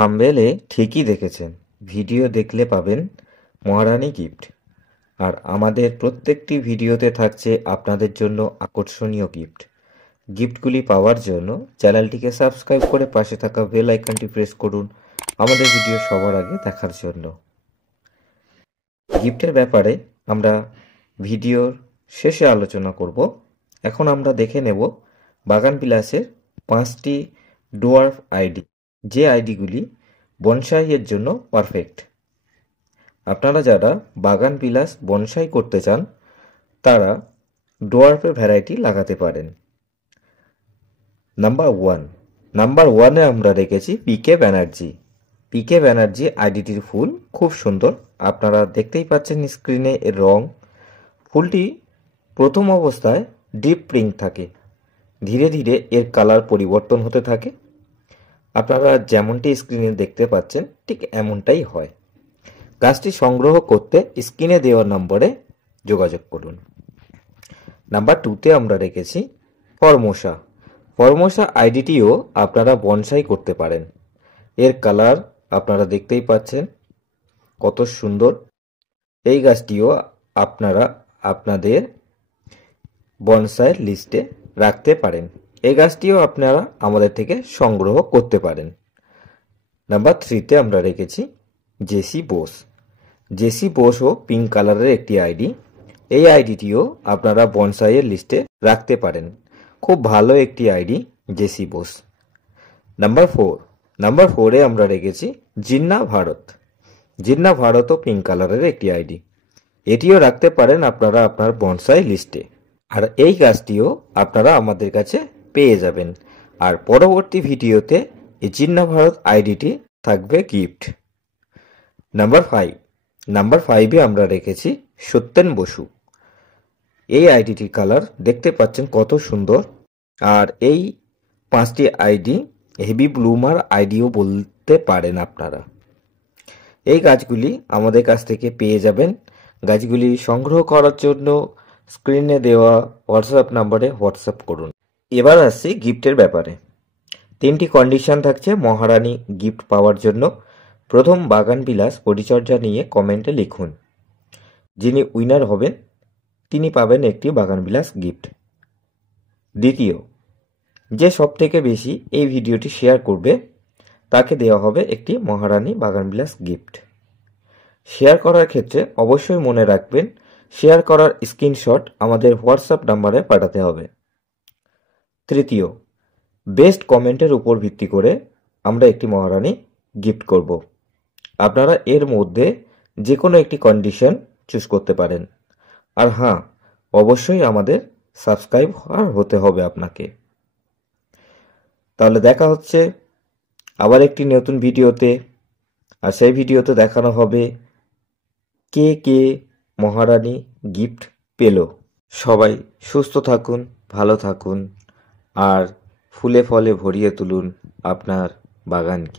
থাম্বনেলে ঠিকই দেখেছেন, ভিডিও দেখলে পাবেন মহারানী গিফট। আর আমাদের প্রত্যেকটি ভিডিওতে থাকছে আপনাদের জন্য আকর্ষণীয় গিফট। গিফটগুলি পাওয়ার জন্য চ্যানেলটিকে সাবস্ক্রাইব করে পাশে থাকা বেল আইকনটি প্রেস করুন আমাদের ভিডিও সবার আগে দেখার জন্য। গিফটের ব্যাপারে আমরা ভিডিওর শেষে আলোচনা করব। এখন আমরা দেখে নেব বাগান বিলাসের 5টি ডোয়ার্ফ আইডি, যে আইডিগুলি বনসাইয়ের জন্য পারফেক্ট। আপনারা যারা বাগান বিলাস বনসাই করতে চান তারা ডোয়ার্ফের ভ্যারাইটি লাগাতে পারেন। নাম্বার ওয়ানে আমরা রেখেছি পিকে ব্যানার্জি। পিকে ব্যানার্জি আইডিটির ফুল খুব সুন্দর, আপনারা দেখতেই পাচ্ছেন স্ক্রিনে এর রং। ফুলটি প্রথম অবস্থায় ডিপ পিঙ্ক থাকে, ধীরে ধীরে এর কালার পরিবর্তন হতে থাকে। আপনারা যেমনটি স্ক্রিনে দেখতে পাচ্ছেন ঠিক এমনটাই হয়। গাছটি সংগ্রহ করতে স্ক্রিনে দেওয়া নম্বরে যোগাযোগ করুন। নাম্বার 2তে আমরা রেখেছি ফরমোসা আইডিটিও আপনারা বনসাই করতে পারেন। এর কালার আপনারা দেখতেই পাচ্ছেন কত সুন্দর। এই গাছটিও আপনারা আপনাদের বনসাইয়ের লিস্টে রাখতে পারেন। এই গাছটিও আপনারা আমাদের থেকে সংগ্রহ করতে পারেন। নাম্বার 3তে আমরা রেখেছি জেসি বোসও পিঙ্ক কালারের একটি আইডি। এই আইডিটিও আপনারা বনসাইয়ের লিস্টে রাখতে পারেন। খুব ভালো একটি আইডি জেসি বোস। নাম্বার 4-এ আমরা রেখেছি জিন্না ভারতও পিঙ্ক কালারের একটি আইডি। এটিও রাখতে পারেন আপনারা আপনার বনসাই লিস্টে। আর এই গাছটিও আপনারা আমাদের কাছে পেয়ে যাবেন। আর পরবর্তী ভিডিওতে এই জিন্না ভারত আইডিটি থাকবে গিফট। নাম্বার 5-এ আমরা রেখেছি সত্যেন বসু। এই আইডিটির কালার দেখতে পাচ্ছেন কত সুন্দর। আর এই 5টি আইডি হেভি ব্লুমার আইডিও বলতে পারেন আপনারা। এই গাছগুলি আমাদের কাছ থেকে পেয়ে যাবেন। গাছগুলি সংগ্রহ করার জন্য স্ক্রিনে দেওয়া হোয়াটসঅ্যাপ নাম্বারে হোয়াটসঅ্যাপ করুন। এবার আসছি গিফটের ব্যাপারে। 3টি কন্ডিশন থাকছে মহারানী গিফট পাওয়ার জন্য। প্রথম, বাগান বিলাস পরিচর্যা নিয়ে কমেন্টে লিখুন। যিনি উইনার হবেন তিনি পাবেন একটি বাগান বিলাস গিফট। দ্বিতীয়, যে সবথেকে বেশি এই ভিডিওটি শেয়ার করবে তাকে দেওয়া হবে একটি মহারানী বাগান বিলাস গিফট। শেয়ার করার ক্ষেত্রে অবশ্যই মনে রাখবেন শেয়ার করার স্ক্রিনশট আমাদের হোয়াটসঅ্যাপ নাম্বারে পাঠাতে হবে। তৃতীয়, বেস্ট কমেন্টের উপর ভিত্তি করে আমরা একটি মহারানী গিফট করব। আপনারা এর মধ্যে যে কোনো একটি কন্ডিশন চুজ করতে পারেন। আর হ্যাঁ, অবশ্যই আমাদের সাবস্ক্রাইব হতে হবে আপনাকে। তাহলে দেখা হচ্ছে আবার একটি নতুন ভিডিওতে। আর সেই ভিডিওতে দেখানো হবে কে কে মহারানী গিফট পেল। সবাই সুস্থ থাকুন, ভালো থাকুন আর ফুলে ফলে ভরিয়ে তুলুন আপনার বাগানকে।